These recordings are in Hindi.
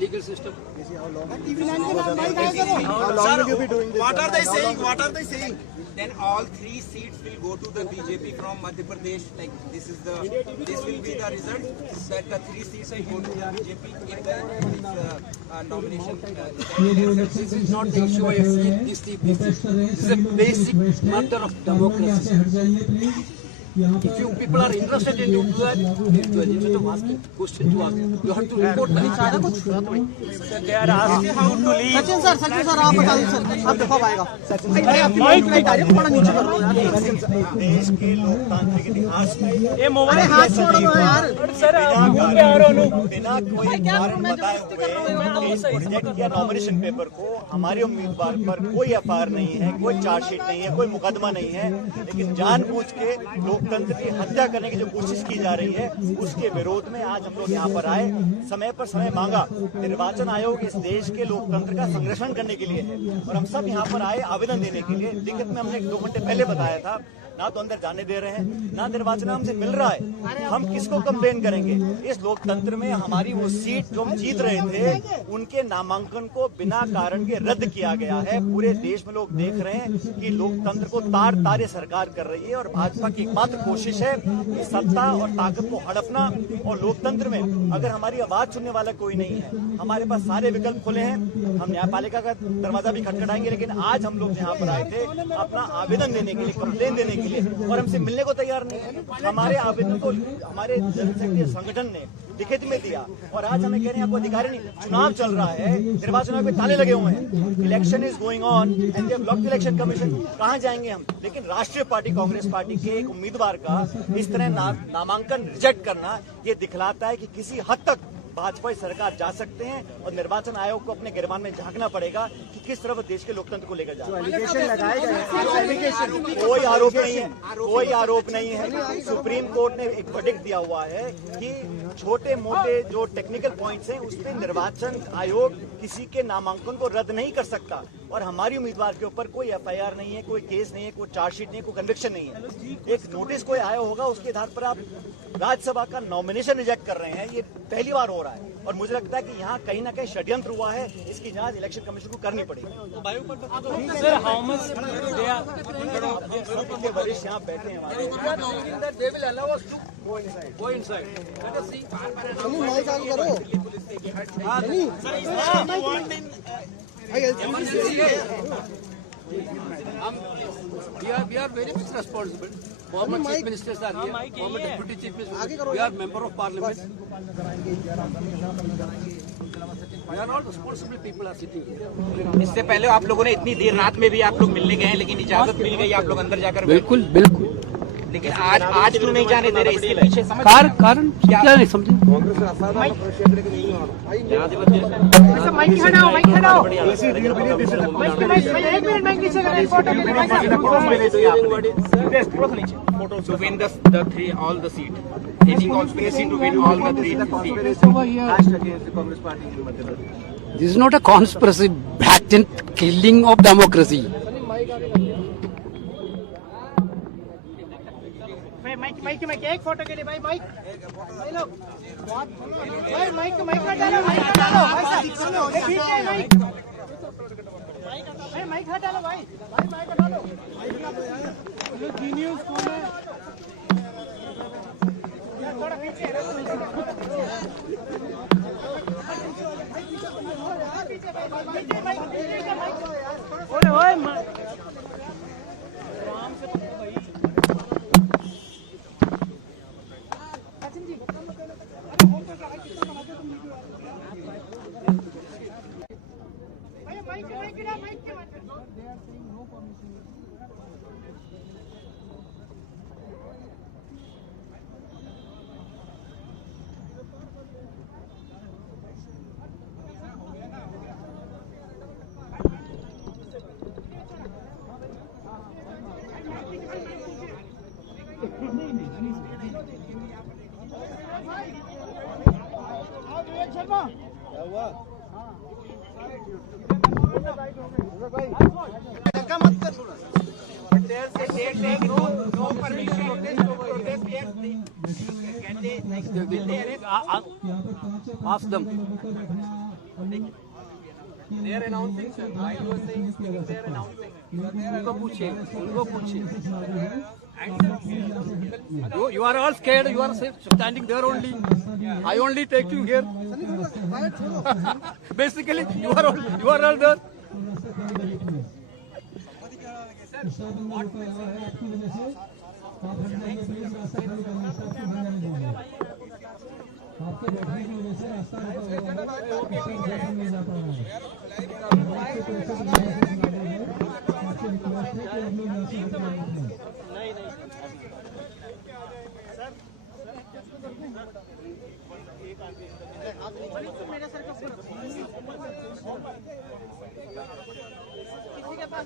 legal system. How long will you be doing this? What are they saying? What are they saying? Then all 3 seats will go to the BJP from Madhya Pradesh. Like this will be the result that the 3 seats will go to the BJP in the nomination. This is not the issue of seat, this is a basic matter of democracy. If you people are interested in doing that, instead of asking question to us, you have to report that. They are asking how to leave. Sachin sir आप बता दीजिए सर, आप दिखा पाएगा। देश के लोकतांत्रिक इतिहास में अरे हाथ छोड़ो यार। बिना कोई कारण बताए हुए प्रोजेक्ट किया नॉमिनेशन पेपर को हमारे उम्मीदवार पर कोई एफआईआर नहीं है, कोई चार्जशीट नहीं है, कोई मुकदमा नहीं है, लेकिन जानबूझ के लोकतंत्र की हत्या करने की जो कोशिश की जा रही है उसके विरोध में आज हम लोग यहाँ पर आए। समय पर समय मांगा। निर्वाचन आयोग इस देश के लोकतंत्र का संरक्षण करने के लिए है और हम सब यहाँ पर आए आवेदन देने के लिए। दिक्कत में हमने 2 घंटे पहले बताया था, ना तो अंदर जाने दे रहे हैं, ना निर्वाचन हमसे मिल रहा है। हम किसको कंप्लेन करेंगे? इस लोकतंत्र में हमारी वो सीट जो हम जीत रहे थे उनके नामांकन को बिना कारण के रद्द किया गया है। पूरे देश में लोग देख रहे हैं कि लोकतंत्र को तार तारे सरकार कर रही है और भाजपा की एकमात्र कोशिश है कि सत्ता और ताकत को हड़पना। और लोकतंत्र में अगर हमारी आवाज सुनने वाला कोई नहीं है, हमारे पास सारे विकल्प खुले हैं। हम न्यायपालिका का दरवाजा भी खटखटाएंगे, लेकिन आज हम लोग यहाँ पर आए थे अपना आवेदन देने के लिए, कंप्लेन देने के लिए, और हमसे मिलने को तैयार नहीं है। हमारे आवेदन को हमारे जनशक्ति संगठन ने लिखित में दिया और आज हमें कह रहे हैं आपको अधिकार नहीं। चुनाव चल रहा है, निर्वाचन आयोग में ताले लगे हुए हैं, election is going on and they block election commission. कहां जाएंगे हम? लेकिन राष्ट्रीय पार्टी कांग्रेस पार्टी के एक उम्मीदवार का इस तरह नामांकन रिजेक्ट करना ये दिखलाता है कि किसी हद तक भाजपा सरकार जा सकते हैं और निर्वाचन आयोग को अपने गिरबान में झांकना पड़ेगा कि किस तरफ देश के लोकतंत्र को लेकर जाए। कोई आरोप नहीं है, कोई आरोप नहीं है। सुप्रीम कोर्ट ने एक वर्डिक्ट दिया हुआ है कि छोटे मोटे जो टेक्निकल पॉइंट्स हैं उस पर निर्वाचन आयोग किसी के नामांकन को रद्द नहीं कर सकता। और हमारी उम्मीदवार के ऊपर कोई एफआईआर नहीं है, कोई केस नहीं है, कोई चार्जशीट नहीं है, कोई कन्विक्शन नहीं है। एक नोटिस कोई आया होगा, उसके आधार पर आप राज्यसभा का नॉमिनेशन रिजेक्ट कर रहे हैं। ये पहली बार हो रहा है और मुझे लगता है कि यहाँ कहीं ना कहीं षड्यंत्र हुआ है। इसकी जांच इलेक्शन कमीशन को करनी पड़ेगी। वरिष्ठ यहाँ बैठे हैं We are very much responsible. Former chief ministers are here. Former deputy chief ministers. We are member of parliament. We are all responsible people are sitting here. इससे पहले आप लोगों ने इतनी देर रात में भी आप लोग मिलने गए हैं, लेकिन इजाजत मिल गई, आप लोग अंदर जाकर। बिल्कुल बिल्कुल। लेकिन आज क्यों नहीं जाने दे रहे? इसके पीछे कारण क्या नहीं समझे? to win all the seat. Taking conspiracy to win all the 3 seats. This is not a conspiracy, blatant killing of democracy. Mic एक फोटो के लिए भाई माइक लोग भाई माइक हटा लो भाई माइक हटा लो भाई माइक हटा लो जी न्यूज़ कौन है यार थोड़ा पीछे ओए ओए Ask them. They are announcing, sir. While you are saying speaking, they are announcing. उनको पूछिए, उनको पूछिए. You are all scared. You are standing there only. I only take you here. Basically, you are all there. आपके बैठने की वजह से रास्ता नहीं जा पा रहा है। आपसे रिक्वेस्ट है कि अपनी यहाँ से हट जाएं। मेरे सर का किसी के पास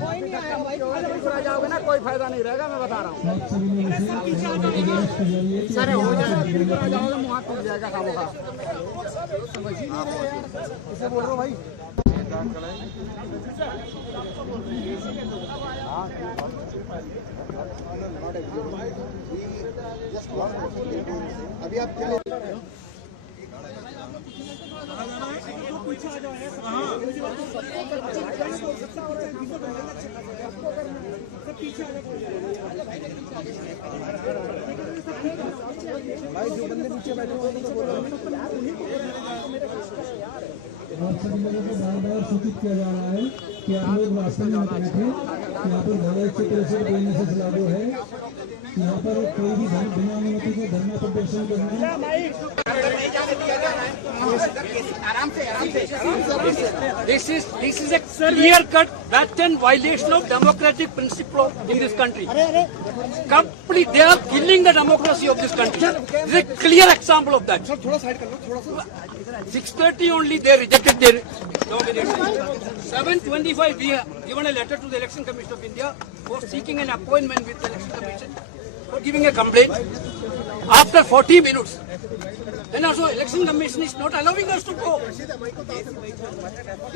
कोई नहीं आया भाई, जाओगे ना कोई फायदा नहीं रहेगा, मैं बता रहा हूँ सर। हो जाओगे मुँह टूट जाएगा खामो का। इसे बोल रहा हूँ भाई। अभी आप क्या भाई जो बंदे नीचे बैठे हुए उनको बोलो। आप सभी लोगों को बार बार सूचित किया जा रहा है कि आप लोग रास्ते में मत बैठे। यहाँ पर धारा 163 लागू है। यहाँ पर कोई भी बिना अनुमति के धरना प्रदर्शन करना This is a clear-cut, blatant violation of democratic principle in this country. Complete, they are killing the democracy of this country. This is a clear example of that. 6:30 only they rejected their nomination. 7:25 we have given a letter to the Election Commission of India for seeking an appointment with the Election Commission for giving a complaint. After 40 minutes. Then also Election Commission is not allowing us to go.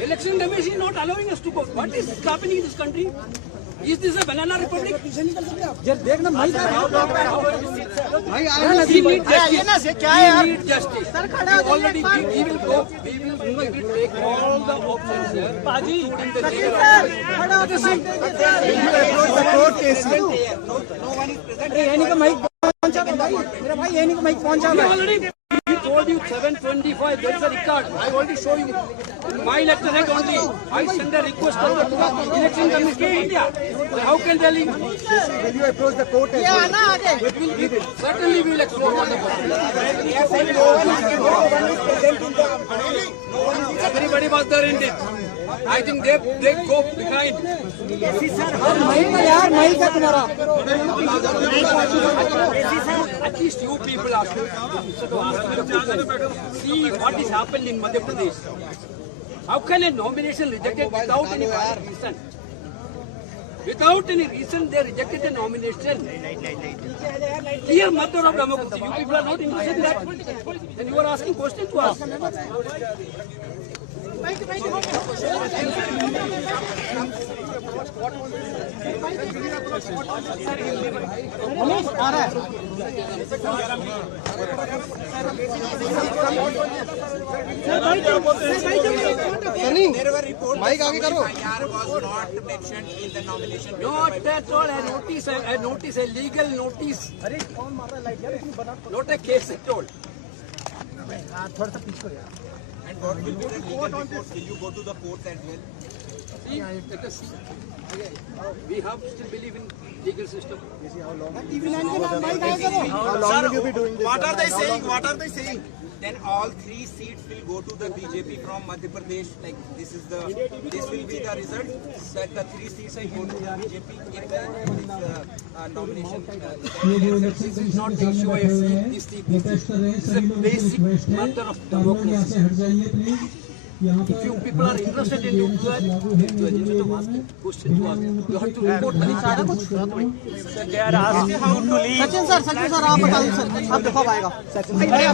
Election Commission is not allowing us to go. What is happening in this country? Is this a banana republic? We need justice. We already did. We will go. We will take all the options here. Including the jail. the court case? We told you 7:25. There is a record. I already show you. My letterhead only. I send a request to the Election Commission of India. So how can they leave? Will you approach the court as well? Certainly we will explore all the possibilities. Everybody was there in it. I think they go behind. At least you people are see what is happened in Madhya Pradesh. How can a nomination rejected without any reason? Without any reason, they rejected a nomination. Clear matter of democracy. You people are not interested in that. And you are asking questions to us. There were reports that IR was not mentioned in the nomination. Not at all. A legal notice. Not a case at all. And what will be the legal reports? Will you go to the court as well? See, let us see. We have to still believe in legal system. How long will you be doing this? What are they saying? What are they saying? Then all 3 seats will go to the BJP from Madhya Pradesh. Like this will be the result that the 3 seats will go to the BJP in this nomination. This is not the issue I have seen. This is a basic matter of democracy. यहाँ If you people are interested in doing that, you have to ask question to us. You have to report सारा कुछ. They are asked how to leave. Sachin sir आप बताइए सर, अब देखो आएगा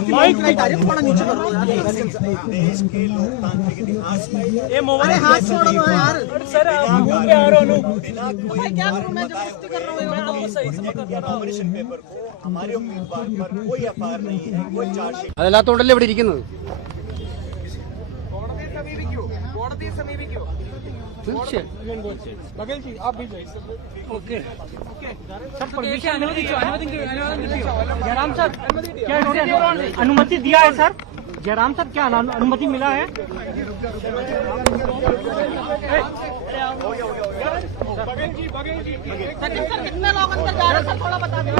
माइक डायरेक्ट थोड़ा नीचे कर लो यार। देश के लोकतांत्रिक इतिहास में अरे हाथ छोड़ो यार। सर आप मुंह पे आ रहे हो बिना कोई क्या करूं मैं, जबरदस्ती कर रहा हूं। मैं आपको सही से पकड़ या नॉमिनेशन पेपर को हमारे उम्मीदवार पर कोई एफआईआर नहीं है, कोई चार्जशीट അതല്ലാത്തോണ്ടല്ലേ ഇവിടെ ഇരിക്കുന്നത്. जयराम सर क्या अनुमति दिया है सर? जयराम सर क्या अनुमति मिला है? सचिन सर कितने लोग अंदर जा रहे हैं सर, थोड़ा बता दें।